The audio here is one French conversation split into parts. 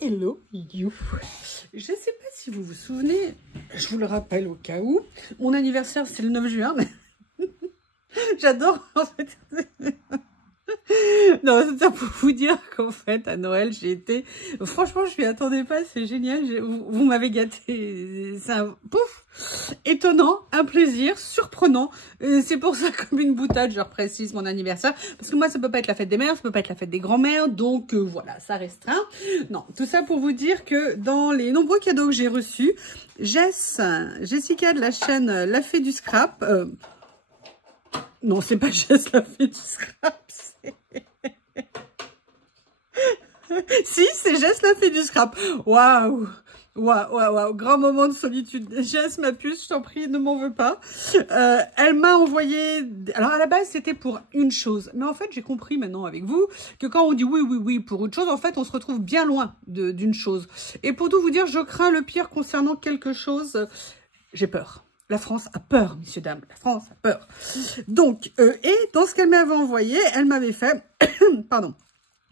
Hello you. Je ne sais pas si vous vous souvenez, je vous le rappelle au cas où, mon anniversaire c'est le 9 juin, mais j'adore en fait. Non, c'est ça pour vous dire qu'en fait, à Noël, j'ai été... Franchement, je m'y attendais pas, c'est génial. Vous m'avez gâté. C'est un pouf étonnant, un plaisir, surprenant. C'est pour ça, comme une boutade, je reprécise mon anniversaire. Parce que moi, ça peut pas être la fête des mères, ça peut pas être la fête des grands-mères. Donc, voilà, ça restreint. Non, tout ça pour vous dire que dans les nombreux cadeaux que j'ai reçus, Jessica de la chaîne La Fée du Scrap... Non, c'est pas Jess La Fée du Scrap, si, c'est Jess La Fée du Scrap. Waouh, waouh, waouh, waouh, grand moment de solitude. Jess, ma puce, je t'en prie, ne m'en veux pas. Elle m'a envoyé... Alors, à la base, c'était pour une chose. Mais en fait, j'ai compris maintenant avec vous que quand on dit oui, oui, oui pour une chose, en fait, on se retrouve bien loin d'une chose. Et pour tout vous dire, je crains le pire concernant quelque chose. J'ai peur. La France a peur, messieurs, dames. La France a peur. Donc, et dans ce qu'elle m'avait envoyé, elle m'avait fait, pardon,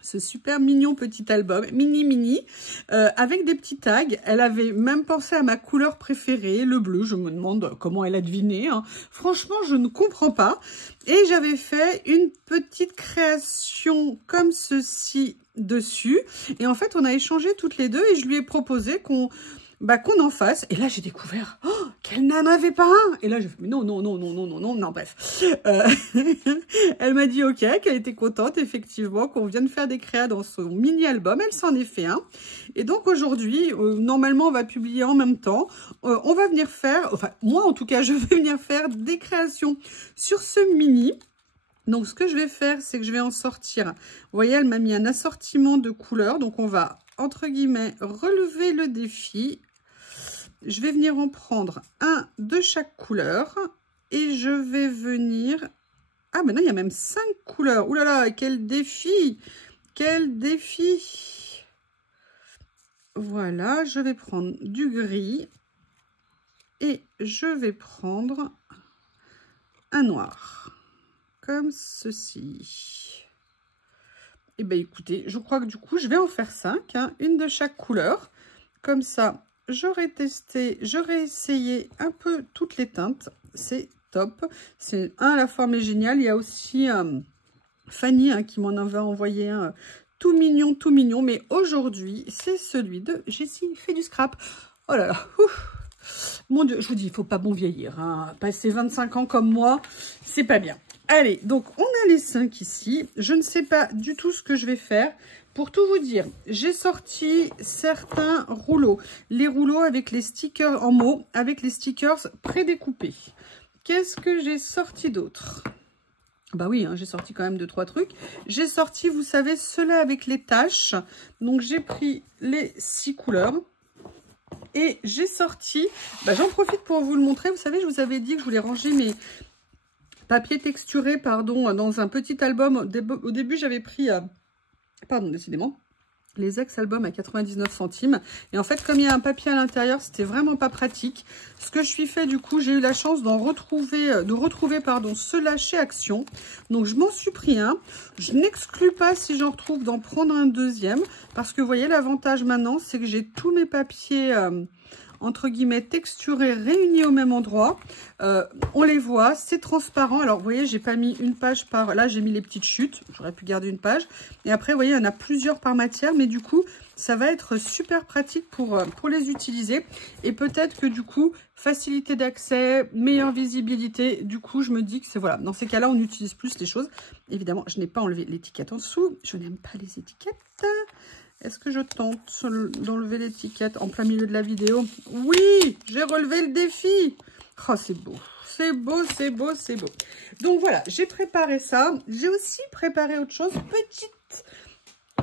ce super mignon petit album, mini, avec des petits tags. Elle avait même pensé à ma couleur préférée, le bleu. Je me demande comment elle a deviné, hein. Franchement, je ne comprends pas. Et j'avais fait une petite création comme ceci dessus. Et en fait, on a échangé toutes les deux et je lui ai proposé qu'on en fasse. Et là, j'ai découvert qu'elle n'en avait pas un. Et là, j'ai fait, mais non, bref. Elle m'a dit, ok, qu'elle était contente, effectivement, qu'on vienne faire des créas dans son mini-album. Elle s'en est fait un. Et donc, aujourd'hui, normalement, on va publier en même temps. On va venir faire, enfin, moi, en tout cas, je vais venir faire des créations sur ce mini. Donc, ce que je vais faire, c'est que je vais en sortir. Vous voyez, elle m'a mis un assortiment de couleurs. Donc, on va, entre guillemets, relever le défi. Je vais venir en prendre un de chaque couleur et je vais venir... Ah, maintenant, il y a même 5 couleurs. Ouh là là, quel défi! Quel défi! Voilà, je vais prendre du gris et je vais prendre un noir, comme ceci. Et bien, écoutez, je crois que du coup, je vais en faire 5, hein, une de chaque couleur. Comme ça... J'aurais testé, j'aurais essayé un peu toutes les teintes. C'est top. C'est la forme est géniale. Il y a aussi Fanny qui m'en avait envoyé un tout mignon. Mais aujourd'hui, c'est celui de Jessie Fait du Scrap. Oh là là. Ouf. Mon Dieu, je vous dis, il ne faut pas bon vieillir, hein. Passer 25 ans comme moi, c'est pas bien. Allez, donc on a les 5 ici. Je ne sais pas du tout ce que je vais faire. Pour tout vous dire, j'ai sorti certains rouleaux. Les rouleaux avec les stickers en mots, avec les stickers prédécoupés. Qu'est-ce que j'ai sorti d'autre? Bah oui, hein, j'ai sorti quand même 2-3 trucs. J'ai sorti, vous savez, ceux-là avec les taches. Donc j'ai pris les 6 couleurs. Et j'ai sorti, j'en profite pour vous le montrer. Vous savez, je vous avais dit que je voulais ranger mes papiers texturés, pardon, dans un petit album. Au début, j'avais pris... Pardon, décidément, les ex-albums à 99 centimes. Et en fait, comme il y a un papier à l'intérieur, c'était vraiment pas pratique. Ce que je suis fait, du coup, j'ai eu la chance de retrouver ceux-là chez Action. Donc, je m'en suis pris un. Je n'exclus pas, si j'en retrouve, d'en prendre un deuxième. Parce que, vous voyez, l'avantage maintenant, c'est que j'ai tous mes papiers... entre guillemets texturés, réunis au même endroit. On les voit, c'est transparent. Alors, vous voyez, j'ai pas mis une page par... Là, j'ai mis les petites chutes. J'aurais pu garder une page. Et après, vous voyez, il y en a plusieurs par matière. Mais du coup, ça va être super pratique pour les utiliser. Et peut-être que du coup, facilité d'accès, meilleure visibilité. Du coup, je me dis que c'est... Voilà, dans ces cas-là, on utilise plus les choses. Évidemment, je n'ai pas enlevé l'étiquette en dessous. Je n'aime pas les étiquettes. Est-ce que je tente d'enlever l'étiquette en plein milieu de la vidéo? Oui, j'ai relevé le défi. Oh, c'est beau. C'est beau, c'est beau, c'est beau. Donc voilà, j'ai préparé ça. J'ai aussi préparé autre chose. Petit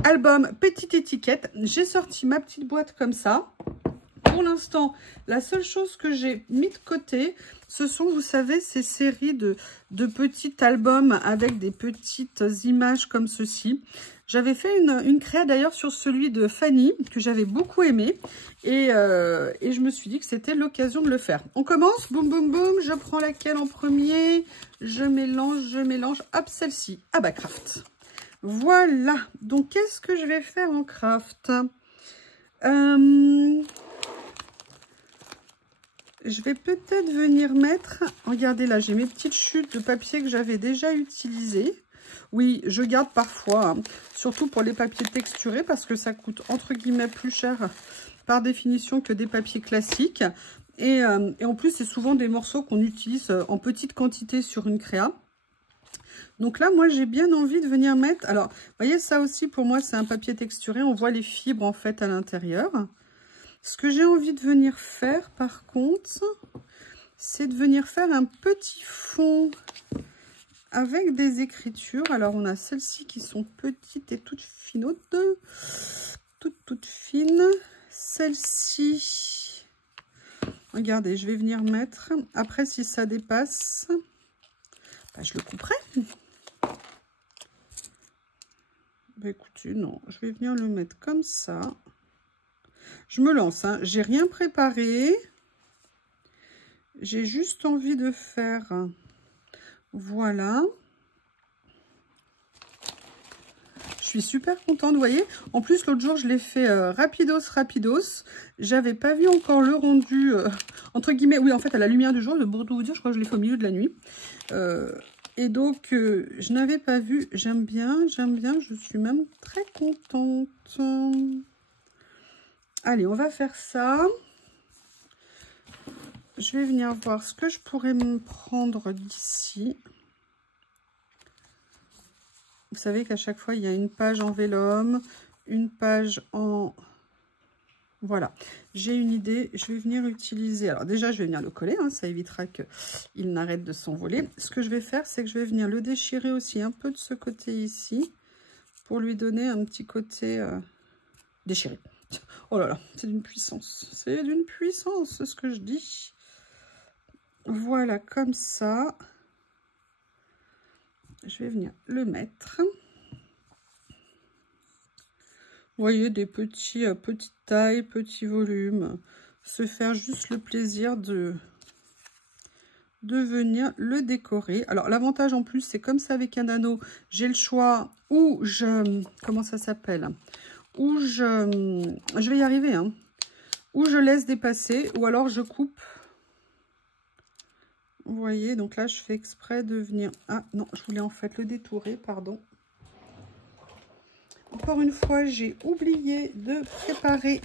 album, petite étiquette. J'ai sorti ma petite boîte comme ça. Pour l'instant, la seule chose que j'ai mis de côté, ce sont, vous savez, ces séries de petits albums avec des petites images comme ceci. J'avais fait une créa d'ailleurs sur celui de Fanny, que j'avais beaucoup aimé. Et je me suis dit que c'était l'occasion de le faire. On commence, boum, boum, boum. Je prends laquelle en premier? Je mélange. Hop, celle-ci. Ah bah, craft. Voilà. Donc, qu'est-ce que je vais faire en craft? Je vais peut-être venir mettre... Regardez là, j'ai mes petites chutes de papier que j'avais déjà utilisées. Oui, je garde parfois, hein, surtout pour les papiers texturés, parce que ça coûte entre guillemets plus cher par définition que des papiers classiques. Et en plus, c'est souvent des morceaux qu'on utilise en petite quantité sur une créa. Donc là, moi, j'ai bien envie de venir mettre... Alors, vous voyez, ça aussi, pour moi, c'est un papier texturé. On voit les fibres, en fait, à l'intérieur. Ce que j'ai envie de venir faire, par contre, c'est de venir faire un petit fond avec des écritures. Alors, on a celles-ci qui sont petites et toutes finottes. Toutes fines. Celle-ci, regardez, je vais venir mettre. Après, si ça dépasse, bah, je le couperai. Bah, écoutez, non, je vais venir le mettre comme ça. Je me lance, hein. J'ai rien préparé. J'ai juste envie de faire, voilà. Je suis super contente, vous voyez. En plus, l'autre jour, je l'ai fait rapidos. J'avais pas vu encore le rendu, entre guillemets. Oui, en fait, à la lumière du jour, pour tout vous dire, je crois que je l'ai fait au milieu de la nuit. Et donc, je n'avais pas vu. J'aime bien, je suis même très contente. Allez, on va faire ça. Je vais venir voir ce que je pourrais me prendre d'ici. Vous savez qu'à chaque fois, il y a une page en vélum, une page en... Voilà, j'ai une idée. Je vais venir utiliser... Alors déjà, je vais venir le coller, hein, ça évitera qu'il n'arrête de s'envoler. Ce que je vais faire, c'est que je vais venir le déchirer aussi un peu de ce côté ici, pour lui donner un petit côté déchiré. Oh là là, c'est d'une puissance. C'est d'une puissance, c'est ce que je dis. Voilà, comme ça. Je vais venir le mettre. Vous voyez, des petites tailles, petits volumes. Se faire juste le plaisir de venir le décorer. Alors, l'avantage en plus, c'est comme ça avec un anneau, j'ai le choix où je... Comment ça s'appelle? Où je vais y arriver, hein. Où je laisse dépasser, ou alors je coupe. Vous voyez, donc là, je fais exprès de venir... Ah, non, je voulais en fait le détourer, pardon. Encore une fois, j'ai oublié de préparer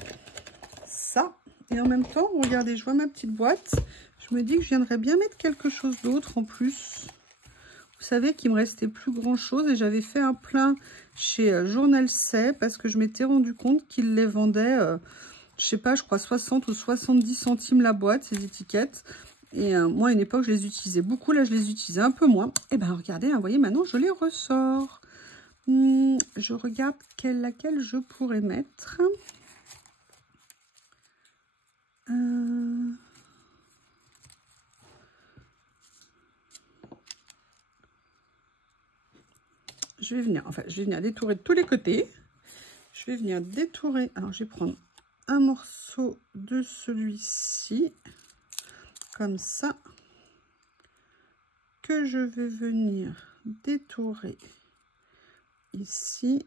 ça. Et en même temps, regardez, je vois ma petite boîte. Je me dis que je viendrais bien mettre quelque chose d'autre en plus. Vous savez qu'il me restait plus grand chose et j'avais fait un plein chez Journal C parce que je m'étais rendu compte qu'ils les vendaient, je sais pas, je crois 60 ou 70 centimes la boîte, ces étiquettes. Et moi, à une époque, je les utilisais beaucoup. Là, je les utilisais un peu moins. Et ben regardez, hein, vous voyez, maintenant, je les ressors. Je regarde laquelle je pourrais mettre. Je vais venir détourer de tous les côtés. Je vais venir détourer. Alors, je vais prendre un morceau de celui-ci, comme ça, que je vais venir détourer ici.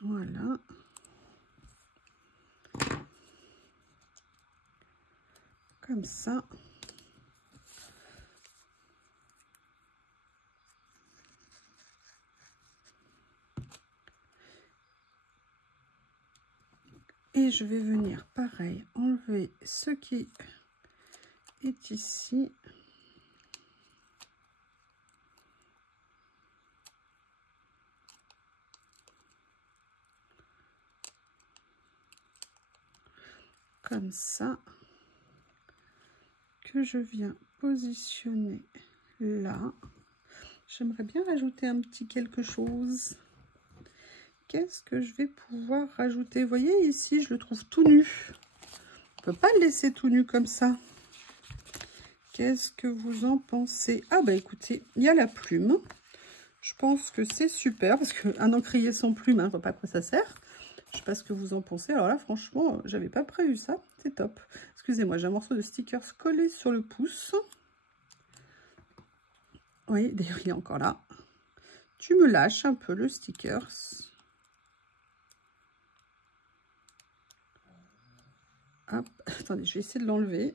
Voilà. Comme ça. Et je vais venir, pareil, enlever ce qui est ici. Comme ça. Que je viens positionner là. J'aimerais bien rajouter un petit quelque chose. Qu'est-ce que je vais pouvoir rajouter? Vous voyez, ici, je le trouve tout nu. On ne peut pas le laisser tout nu comme ça. Qu'est-ce que vous en pensez? Ah bah écoutez, il y a la plume. Je pense que c'est super, parce qu'un encrier sans plume, hein, je ne vois pas à quoi ça sert. Je ne sais pas ce que vous en pensez. Alors là, franchement, j'avais pas prévu ça. C'est top. Excusez-moi, j'ai un morceau de stickers collé sur le pouce. Oui, d'ailleurs, il est encore là. Tu me lâches un peu le stickers. Hop, attendez, je vais essayer de l'enlever.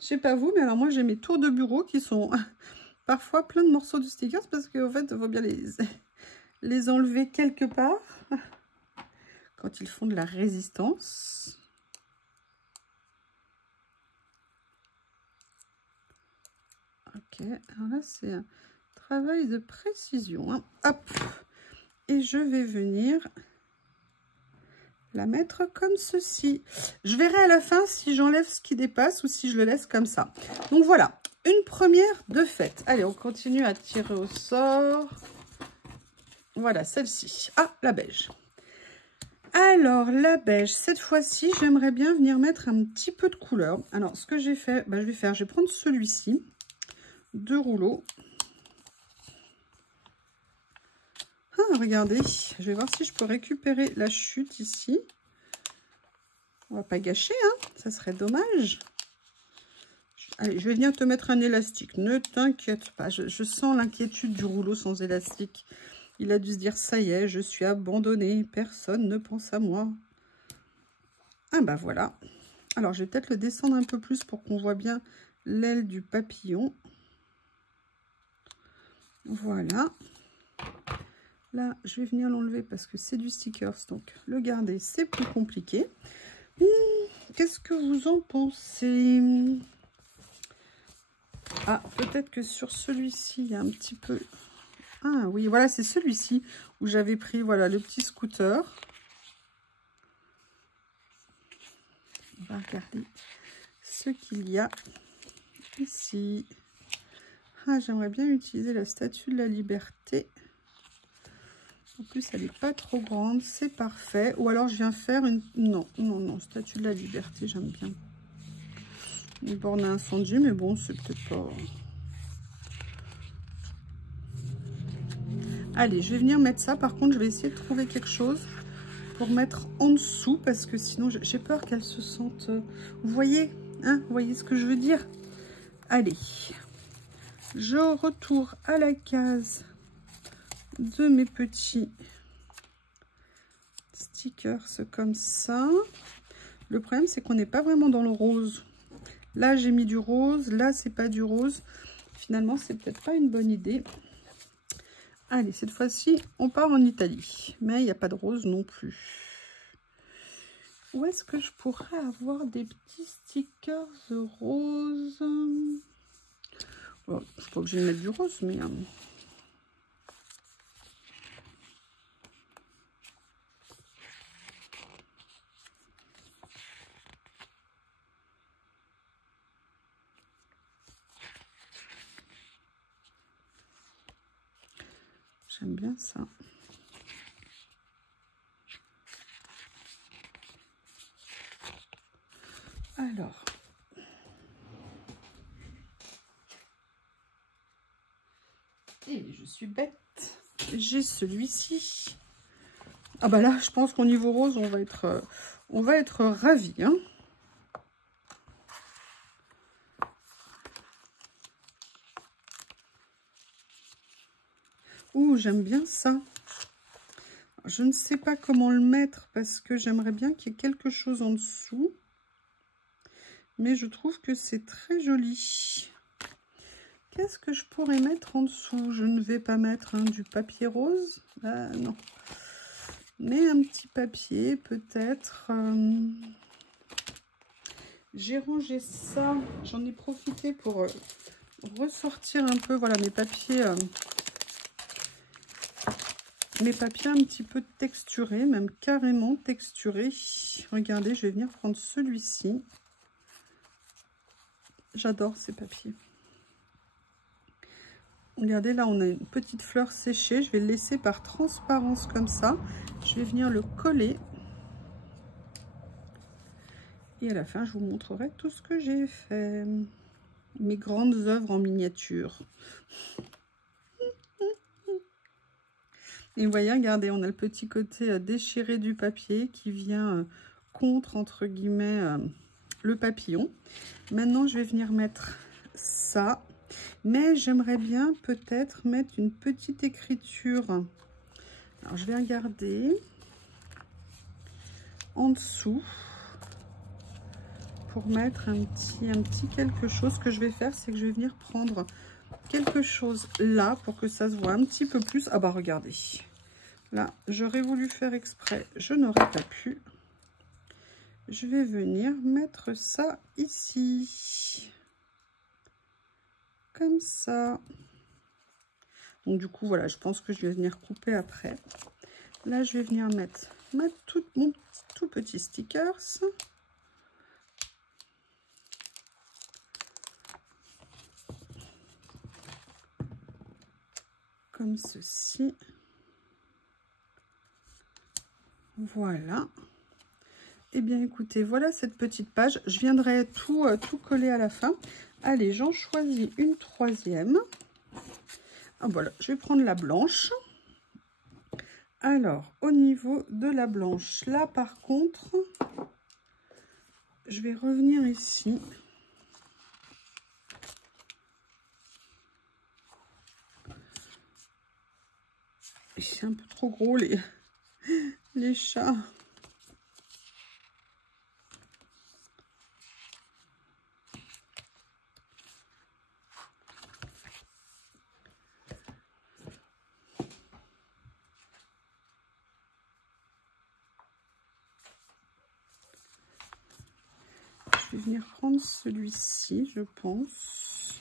Je sais pas vous, mais alors moi j'ai mes tours de bureau qui sont parfois plein de morceaux de stickers parce qu'en fait, il faut bien les enlever quelque part quand ils font de la résistance. Ok, alors là c'est un travail de précision. Hein. Hop, et je vais venir la mettre comme ceci. Je verrai à la fin si j'enlève ce qui dépasse ou si je le laisse comme ça. Donc voilà, une première de faite. Allez, on continue à tirer au sort. Voilà, celle-ci. Ah, la beige. Alors, la beige, cette fois-ci, j'aimerais bien venir mettre un petit peu de couleur. Alors, ce que j'ai fait, je vais prendre celui-ci, 2 rouleaux. Ah, regardez, je vais voir si je peux récupérer la chute ici. On va pas gâcher, hein, ça serait dommage. Allez, je vais venir te mettre un élastique, ne t'inquiète pas. Je sens l'inquiétude du rouleau sans élastique. Il a dû se dire, ça y est, je suis abandonnée, personne ne pense à moi. Ah bah voilà. Alors, je vais peut-être le descendre un peu plus pour qu'on voit bien l'aile du papillon. Voilà. Là, je vais venir l'enlever parce que c'est du stickers, donc le garder, c'est plus compliqué. Qu'est-ce que vous en pensez? Ah, peut-être que sur celui-ci, il y a un petit peu... Ah oui, voilà, c'est celui-ci où j'avais pris, voilà, le petit scooter. On va regarder ce qu'il y a ici. Ah, j'aimerais bien utiliser la Statue de la Liberté. En plus, elle n'est pas trop grande, c'est parfait. Ou alors, je viens faire une... Non, non, non, Statue de la Liberté, j'aime bien. Une borne à incendie, mais bon, c'est peut-être pas... Allez, je vais venir mettre ça. Par contre, je vais essayer de trouver quelque chose pour mettre en dessous, parce que sinon, j'ai peur qu'elle se sente... Vous voyez, hein? Vous voyez ce que je veux dire? Allez, je retourne à la case de mes petits stickers comme ça. Le problème, c'est qu'on n'est pas vraiment dans le rose. Là, j'ai mis du rose. Là, c'est pas du rose. Finalement, c'est peut-être pas une bonne idée. Allez, cette fois-ci, on part en Italie. Mais il n'y a pas de rose non plus. Où est-ce que je pourrais avoir des petits stickers roses? Bon, je ne suis pas obligée de mettre du rose, mais... J'aime bien ça. Alors. Et je suis bête. J'ai celui-ci. Ah bah là, je pense qu'au niveau rose, on va être ravis. Hein. Ouh, j'aime bien ça. Je ne sais pas comment le mettre parce que j'aimerais bien qu'il y ait quelque chose en dessous. Mais je trouve que c'est très joli. Qu'est-ce que je pourrais mettre en dessous? Je ne vais pas mettre du papier rose. Ah, non. Mais un petit papier, peut-être. J'ai rangé ça. J'en ai profité pour ressortir un peu, voilà, mes papiers un petit peu texturés, même carrément texturés. Regardez, je vais venir prendre celui-ci. J'adore ces papiers. Regardez, là, on a une petite fleur séchée. Je vais le laisser par transparence comme ça. Je vais venir le coller. Et à la fin, je vous montrerai tout ce que j'ai fait. Mes grandes œuvres en miniature. Et vous voyez, regardez, on a le petit côté déchiré du papier qui vient contre, entre guillemets, le papillon. Maintenant, je vais venir mettre ça. Mais j'aimerais bien peut-être mettre une petite écriture. Alors, je vais regarder en dessous. pour mettre un petit quelque chose. Ce que je vais faire, c'est que je vais venir prendre quelque chose là pour que ça se voit un petit peu plus. Ah bah regardez, là j'aurais voulu faire exprès, je n'aurais pas pu. Je vais venir mettre ça ici, comme ça. Donc du coup voilà, je pense que je vais venir couper après. Là je vais venir mettre tout mon tout petit stickers. Comme ceci. Voilà. Et bien écoutez, voilà cette petite page. Je viendrai tout coller à la fin. Allez, j'en choisis une troisième. Ah, voilà, je vais prendre la blanche. Alors, au niveau de la blanche, là par contre, je vais revenir ici. C'est un peu trop gros les chats. Je vais venir prendre celui-ci, je pense.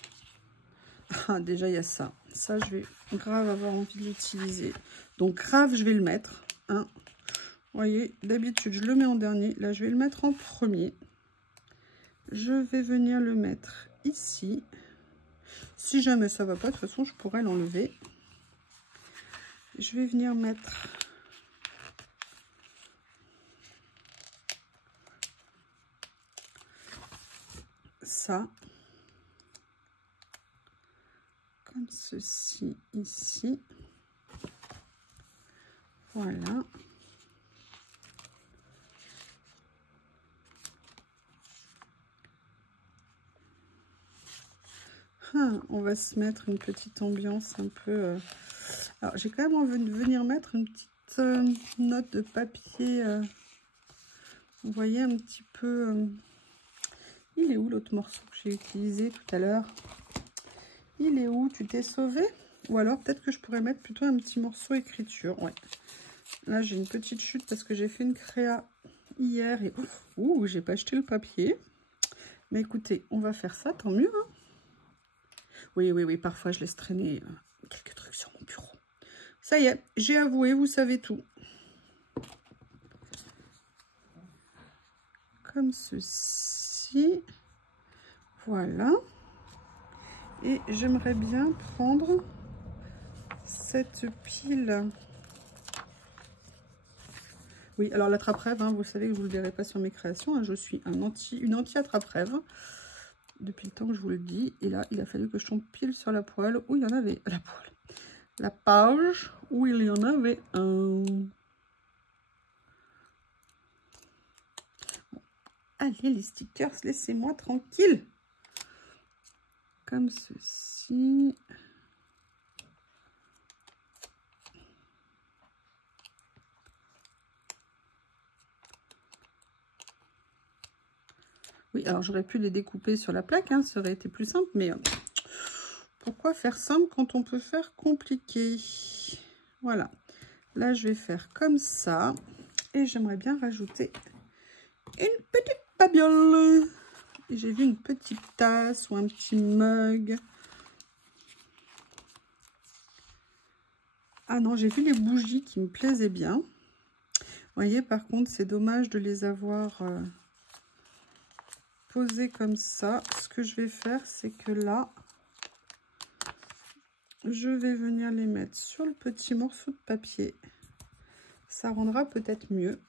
Ah, déjà, il y a ça. Ça, je vais grave avoir envie de l'utiliser. Donc, grave, je vais le mettre. Hein. Vous voyez, d'habitude, je le mets en dernier. Là, je vais le mettre en premier. Je vais venir le mettre ici. Si jamais ça ne va pas, de toute façon, je pourrais l'enlever. Je vais venir mettre ça. Comme ceci, ici. Voilà. On va se mettre une petite ambiance un peu... Alors, j'ai quand même envie de venir mettre une petite note de papier. Vous voyez un petit peu... Il est où l'autre morceau que j'ai utilisé tout à l'heure? Il est où? Tu t'es sauvé? Ou alors, peut-être que je pourrais mettre plutôt un petit morceau écriture. Ouais. Là, j'ai une petite chute parce que j'ai fait une créa hier. Et ouh, j'ai pas acheté le papier. Mais écoutez, on va faire ça, tant mieux. Hein. Oui, parfois je laisse traîner quelques trucs sur mon bureau. Ça y est, j'ai avoué, vous savez tout. Comme ceci. Voilà. Et j'aimerais bien prendre cette pile. Oui, alors l'attrape-rêve, hein, vous savez que vous ne le verrez pas sur mes créations. Hein, je suis une anti-attrape-rêve. Depuis le temps que je vous le dis. Et là, il a fallu que je tombe pile sur la poêle où il y en avait. La page où il y en avait un. Bon. Allez, les stickers, laissez-moi tranquille. Comme ceci. Oui, alors j'aurais pu les découper sur la plaque, hein, ça aurait été plus simple, mais pourquoi faire simple quand on peut faire compliqué? Voilà, là je vais faire comme ça, et j'aimerais bien rajouter une petite babiole. J'ai vu une petite tasse ou un petit mug. Ah non, j'ai vu les bougies qui me plaisaient bien. Vous voyez, par contre, c'est dommage de les avoir... posé comme ça. Ce que je vais faire, c'est que là, je vais venir les mettre sur le petit morceau de papier. Ça rendra peut-être mieux.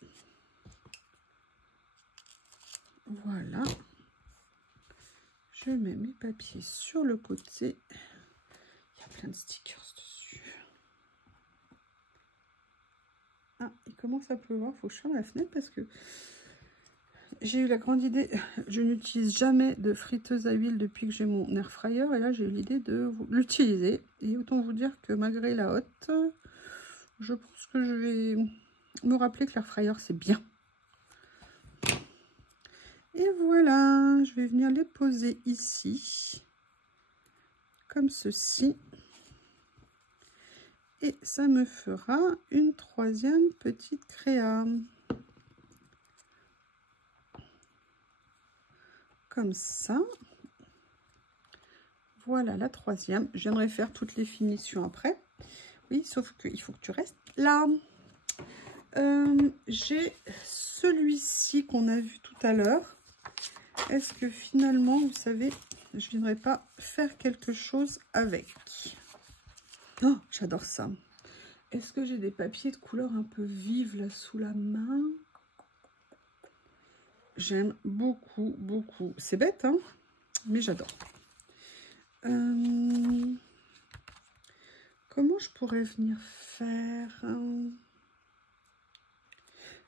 Voilà. Je mets mes papiers sur le côté. Il y a plein de stickers dessus. Ah, il commence à pleuvoir. Il faut que je ferme la fenêtre parce que j'ai eu la grande idée, je n'utilise jamais de friteuse à huile depuis que j'ai mon air fryer. Et là, j'ai eu l'idée de l'utiliser. Et autant vous dire que malgré la hotte, je pense que je vais me rappeler que l'air fryer, c'est bien. Et voilà, je vais venir les poser ici, comme ceci. Et ça me fera une troisième petite créa. Comme ça. Voilà la troisième. Je viendrai faire toutes les finitions après. Oui, sauf qu'il faut que tu restes là. J'ai celui-ci qu'on a vu tout à l'heure. Est-ce que finalement, vous savez, je ne viendrai pas faire quelque chose avec? Oh, j'adore ça. Est-ce que j'ai des papiers de couleur un peu vive là sous la main? J'aime beaucoup, beaucoup. C'est bête, hein, mais j'adore. Comment je pourrais venir faire?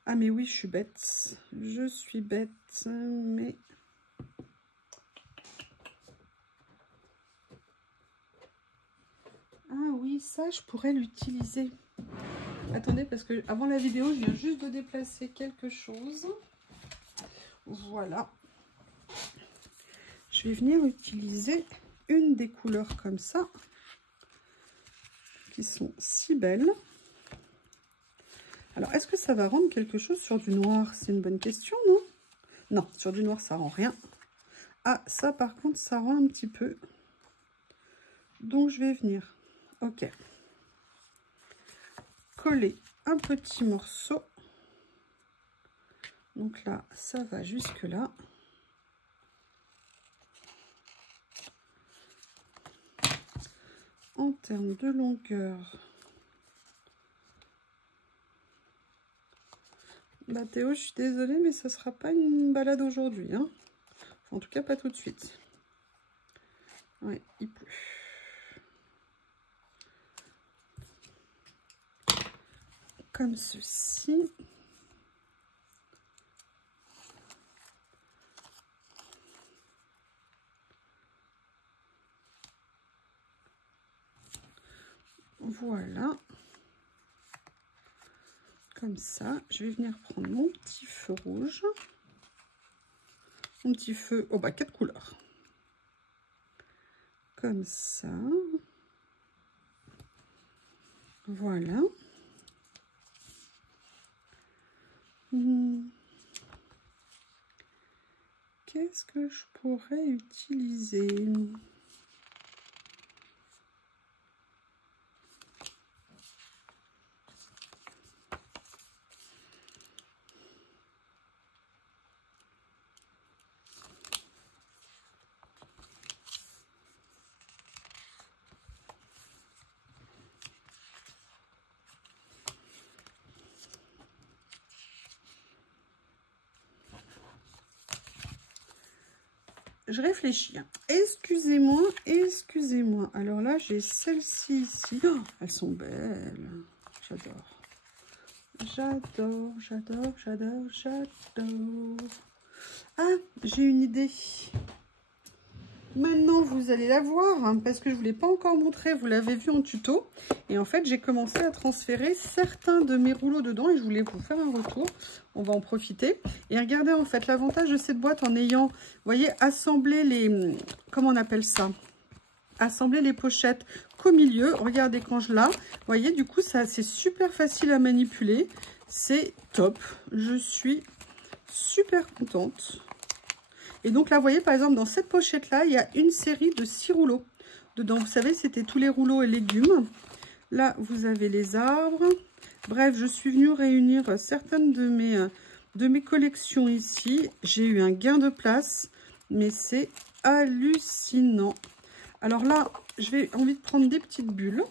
Ah, mais oui, je suis bête. Je suis bête, mais... Ah oui, ça, je pourrais l'utiliser. Attendez, parce que avant la vidéo, je viens juste de déplacer quelque chose. Voilà. Je vais venir utiliser une des couleurs comme ça, qui sont si belles. Alors, est-ce que ça va rendre quelque chose sur du noir? C'est une bonne question, non? Non, sur du noir, ça rend rien. Ah, ça, par contre, ça rend un petit peu. Donc, je vais venir... Ok. Coller un petit morceau. Donc là, ça va jusque là. En termes de longueur, bah Théo, je suis désolée, mais ça sera pas une balade aujourd'hui, hein. Enfin, en tout cas, pas tout de suite. Ouais, il pleut. Comme ceci. Voilà. Comme ça. Je vais venir prendre mon petit feu rouge. Mon petit feu, oh bah 4 couleurs. Comme ça. Voilà. Qu'est-ce que je pourrais utiliser? Je réfléchis. Excusez-moi, excusez-moi. Alors là, j'ai celle-ci ici. Oh, elles sont belles. J'adore. J'adore, j'adore, j'adore, j'adore. Ah, j'ai une idée. Maintenant, vous allez la voir, hein, parce que je ne vous l'ai pas encore montré. Vous l'avez vu en tuto. Et en fait, j'ai commencé à transférer certains de mes rouleaux dedans. Et je voulais vous faire un retour. On va en profiter. Et regardez, en fait, l'avantage de cette boîte en ayant, vous voyez, assemblé les... Comment on appelle ça? Assembler les pochettes qu'au milieu. Regardez, quand je la... Vous voyez, du coup, ça c'est super facile à manipuler. C'est top. Je suis super contente. Et donc là, vous voyez, par exemple, dans cette pochette-là, il y a une série de 6 rouleaux. Dedans, vous savez, c'était tous les rouleaux et légumes. Là, vous avez les arbres. Bref, je suis venue réunir certaines de mes collections ici. J'ai eu un gain de place, mais c'est hallucinant. Alors là, je vais envie de prendre des petites bulles.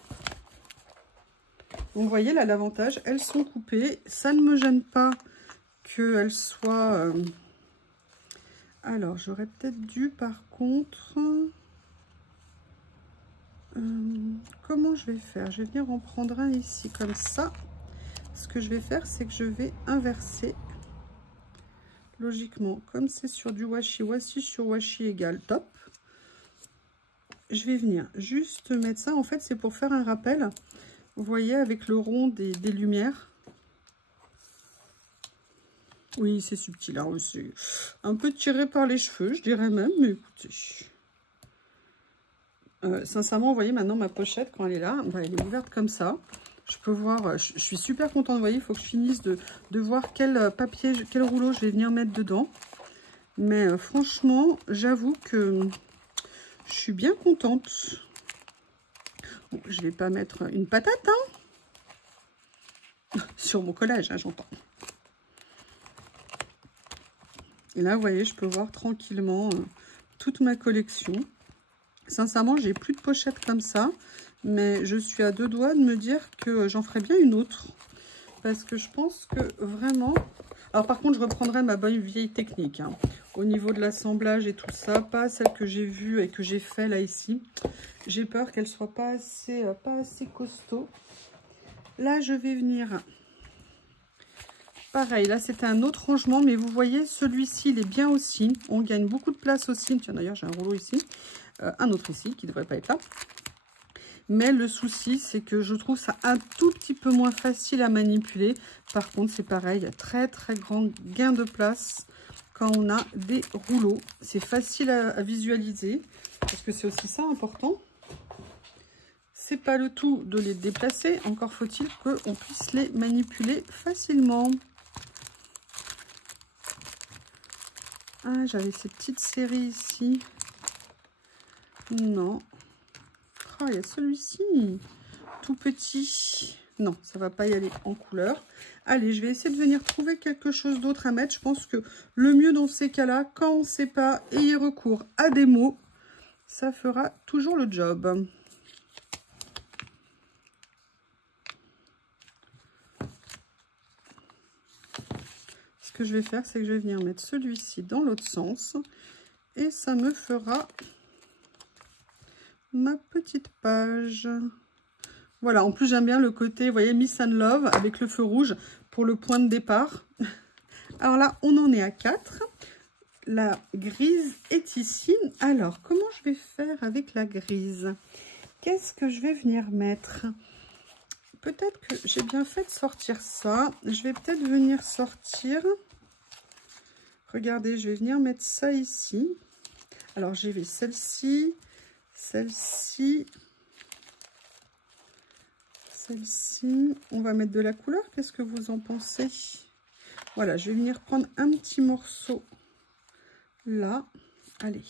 Donc, vous voyez, là, l'avantage, elles sont coupées. Ça ne me gêne pas qu'elles soient... Alors, j'aurais peut-être dû, par contre... comment je vais faire? Je vais venir en prendre un ici, comme ça. Ce que je vais faire, c'est que je vais inverser. Logiquement, comme c'est sur du washi, washi sur washi égale top. Je vais venir juste mettre ça. En fait, c'est pour faire un rappel. Vous voyez, avec le rond des lumières. Oui, c'est subtil, hein, c'est un peu tiré par les cheveux, je dirais même, mais écoutez. Sincèrement, vous voyez, maintenant, ma pochette, quand elle est là, bah, elle est ouverte comme ça. Je peux voir, je suis super contente, vous voyez, il faut que je finisse de voir quel papier, quel rouleau je vais venir mettre dedans. Mais franchement, j'avoue que je suis bien contente. Bon, je vais pas mettre une patate, hein, sur mon collage, hein, j'entends. Et là, vous voyez, je peux voir tranquillement toute ma collection. Sincèrement, j'ai plus de pochette comme ça, mais je suis à deux doigts de me dire que j'en ferai bien une autre. Parce que je pense que vraiment... Alors par contre, je reprendrai ma bonne vieille technique, hein, au niveau de l'assemblage et tout ça, pas celle que j'ai vue et que j'ai fait là ici. J'ai peur qu'elle soit pas assez costaud. Là, je vais venir... Pareil, là c'était un autre rangement, mais vous voyez, celui-ci, il est bien aussi. On gagne beaucoup de place aussi. Tiens, d'ailleurs, j'ai un rouleau ici. Un autre ici, qui ne devrait pas être là. Mais le souci, c'est que je trouve ça un tout petit peu moins facile à manipuler. Par contre, c'est pareil, il y a très très grand gain de place quand on a des rouleaux. C'est facile à visualiser, parce que c'est aussi ça important. C'est pas le tout de les déplacer, encore faut-il qu'on puisse les manipuler facilement. Ah, j'avais ces petites séries ici. Non. Oh, il y a celui-ci. Tout petit. Non, ça va pas y aller en couleur. Allez, je vais essayer de venir trouver quelque chose d'autre à mettre. Je pense que le mieux dans ces cas-là, quand on ne sait pas, ayez recours à des mots. Ça fera toujours le job. Ce que je vais faire, c'est que je vais venir mettre celui-ci dans l'autre sens. Et ça me fera ma petite page. Voilà, en plus j'aime bien le côté, vous voyez, Miss and Love avec le feu rouge pour le point de départ. Alors là, on en est à 4. La grise est ici. Alors, comment je vais faire avec la grise? Qu'est-ce que je vais venir mettre? Peut-être que j'ai bien fait de sortir ça. Je vais peut-être venir sortir... Regardez, je vais venir mettre ça ici. Alors, j'ai celle-ci, celle-ci, celle-ci. On va mettre de la couleur. Qu'est-ce que vous en pensez? Voilà, je vais venir prendre un petit morceau là. Allez.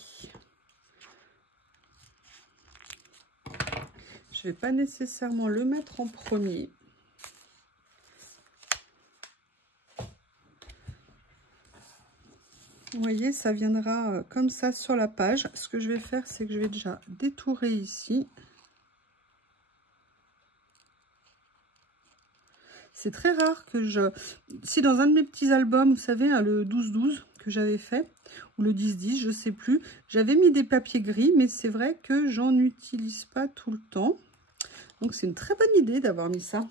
Je ne vais pas nécessairement le mettre en premier. Vous voyez, ça viendra comme ça sur la page. Ce que je vais faire, c'est que je vais déjà détourer ici. C'est très rare que je... Si dans un de mes petits albums, vous savez, hein, le 12-12 que j'avais fait, ou le 10-10, je ne sais plus, j'avais mis des papiers gris, mais c'est vrai que j'en utilise pas tout le temps. Donc c'est une très bonne idée d'avoir mis ça.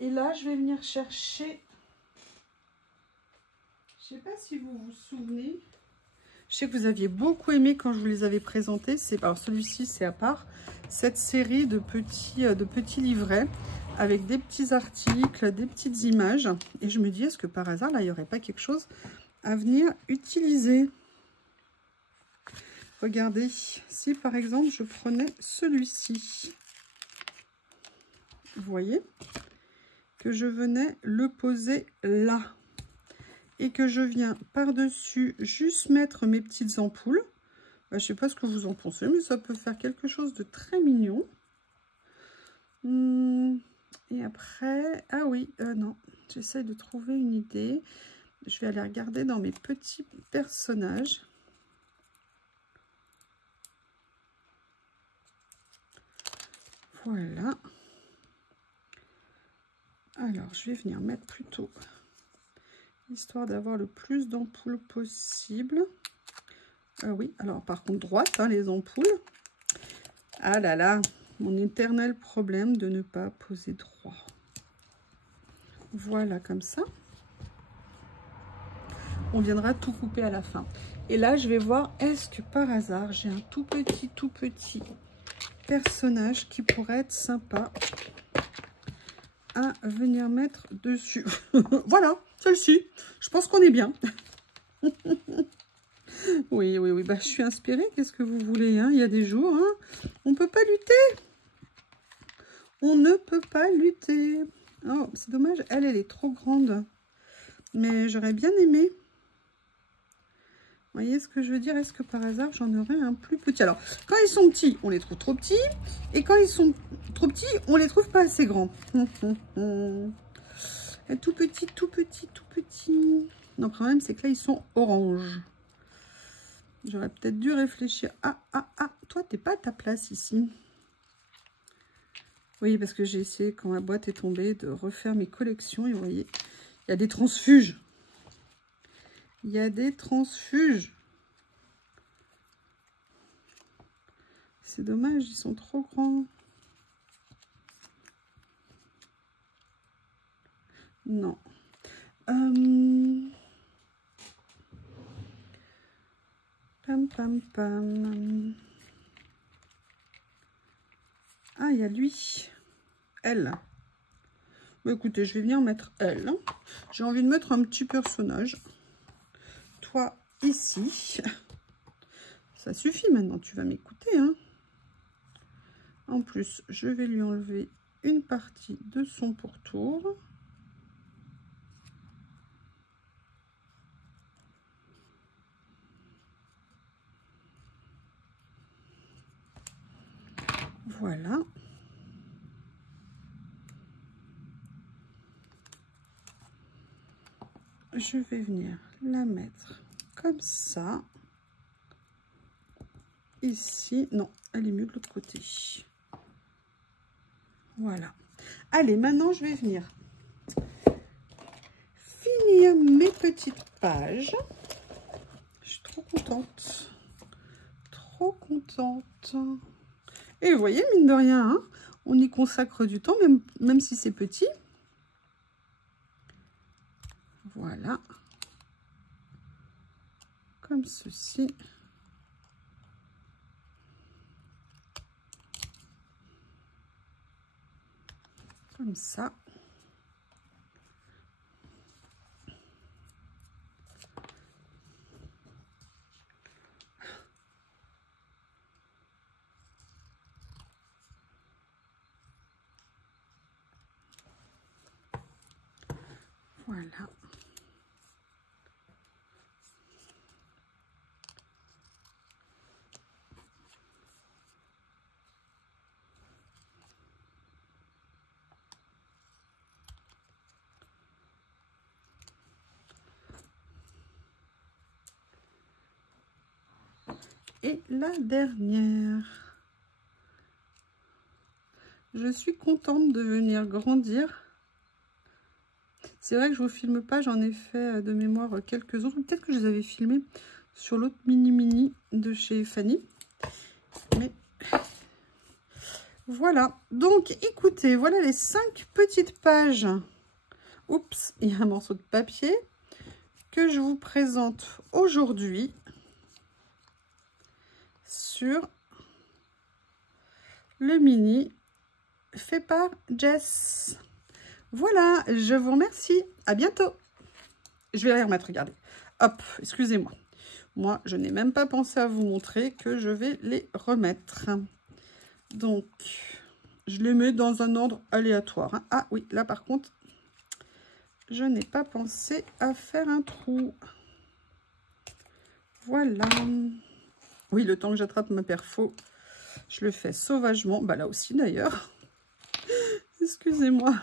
Et là, je vais venir chercher... Je ne sais pas si vous vous souvenez. Je sais que vous aviez beaucoup aimé quand je vous les avais présentés. Alors celui-ci, c'est à part. Cette série de petits livrets avec des petits articles, des petites images. Et je me dis, est-ce que par hasard, là, il n'y aurait pas quelque chose à venir utiliser? Regardez, si par exemple, je prenais celui-ci. Vous voyez que je venais le poser là. Et que je viens par-dessus juste mettre mes petites ampoules. Je ne sais pas ce que vous en pensez, mais ça peut faire quelque chose de très mignon. Et après, ah oui, non, j'essaie de trouver une idée. Je vais aller regarder dans mes petits personnages. Voilà. Alors, je vais venir mettre plutôt... histoire d'avoir le plus d'ampoules possible. Oui, alors par contre droite, hein, les ampoules. Ah là là, mon éternel problème de ne pas poser droit. Voilà, comme ça. On viendra tout couper à la fin. Et là, je vais voir, est-ce que par hasard, j'ai un tout petit personnage qui pourrait être sympa à venir mettre dessus. Voilà, celle-ci. Je pense qu'on est bien. Oui, oui, oui. Bah, je suis inspirée. Qu'est-ce que vous voulez, hein? Il y a des jours, hein, on ne peut pas lutter. On ne peut pas lutter. Oh, c'est dommage. Elle est trop grande. Mais j'aurais bien aimé. Vous voyez ce que je veux dire? Est-ce que par hasard, j'en aurais un plus petit? Alors, quand ils sont petits, on les trouve trop petits. Et quand ils sont trop petits, on les trouve pas assez grands. Tout petit, tout petit, tout petit. Non, le problème, c'est que là, ils sont orange. J'aurais peut-être dû réfléchir. Ah, toi, t'es pas à ta place ici. Oui, parce que j'ai essayé, quand ma boîte est tombée, de refaire mes collections. Et vous voyez, il y a des transfuges. Il y a des transfuges. C'est dommage, ils sont trop grands. Non. Pam, pam, pam. Ah, il y a lui. Elle. Bah, écoutez, je vais venir mettre elle. J'ai envie de mettre un petit personnage. Toi, ici. Ça suffit maintenant, tu vas m'écouter, hein. En plus, je vais lui enlever une partie de son pourtour. Voilà. Je vais venir la mettre comme ça. Ici. Non, elle est mieux de l'autre côté. Voilà. Allez, maintenant, je vais venir finir mes petites pages. Je suis trop contente. Trop contente. Et vous voyez, mine de rien, hein, on y consacre du temps, même si c'est petit. Voilà. Comme ceci. Comme ça. Voilà. Et la dernière. Je suis contente de venir grandir. C'est vrai que je ne vous filme pas, j'en ai fait de mémoire quelques autres. Peut-être que je les avais filmés sur l'autre mini de chez Fanny. Mais voilà. Donc, écoutez, voilà les 5 petites pages. Oups, il y a un morceau de papier que je vous présente aujourd'hui sur le mini fait par Jess. Voilà, je vous remercie. À bientôt. Je vais les remettre, regardez. Hop, excusez-moi. Moi, je n'ai même pas pensé à vous montrer que je vais les remettre. Donc, je les mets dans un ordre aléatoire. Hein. Ah oui, là par contre, je n'ai pas pensé à faire un trou. Voilà. Oui, le temps que j'attrape ma perfo, je le fais sauvagement. Bah là aussi d'ailleurs. Excusez-moi.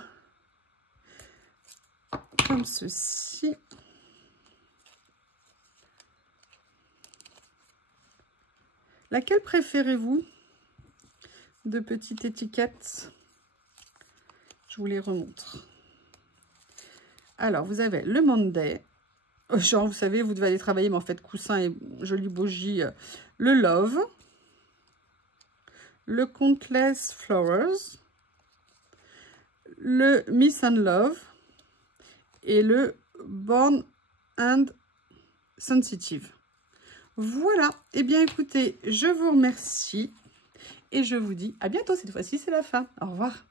Comme ceci. Laquelle préférez-vous de petites étiquettes? Je vous les remontre. Alors, vous avez le Monday. Genre, vous savez, vous devez aller travailler, mais en fait, coussin et jolie bougie. Le Love. Le Countless Flowers. Le Miss and Love. Et le Born and Sensitive. Voilà. Eh bien, écoutez, je vous remercie. Et je vous dis à bientôt. Cette fois-ci, c'est la fin. Au revoir.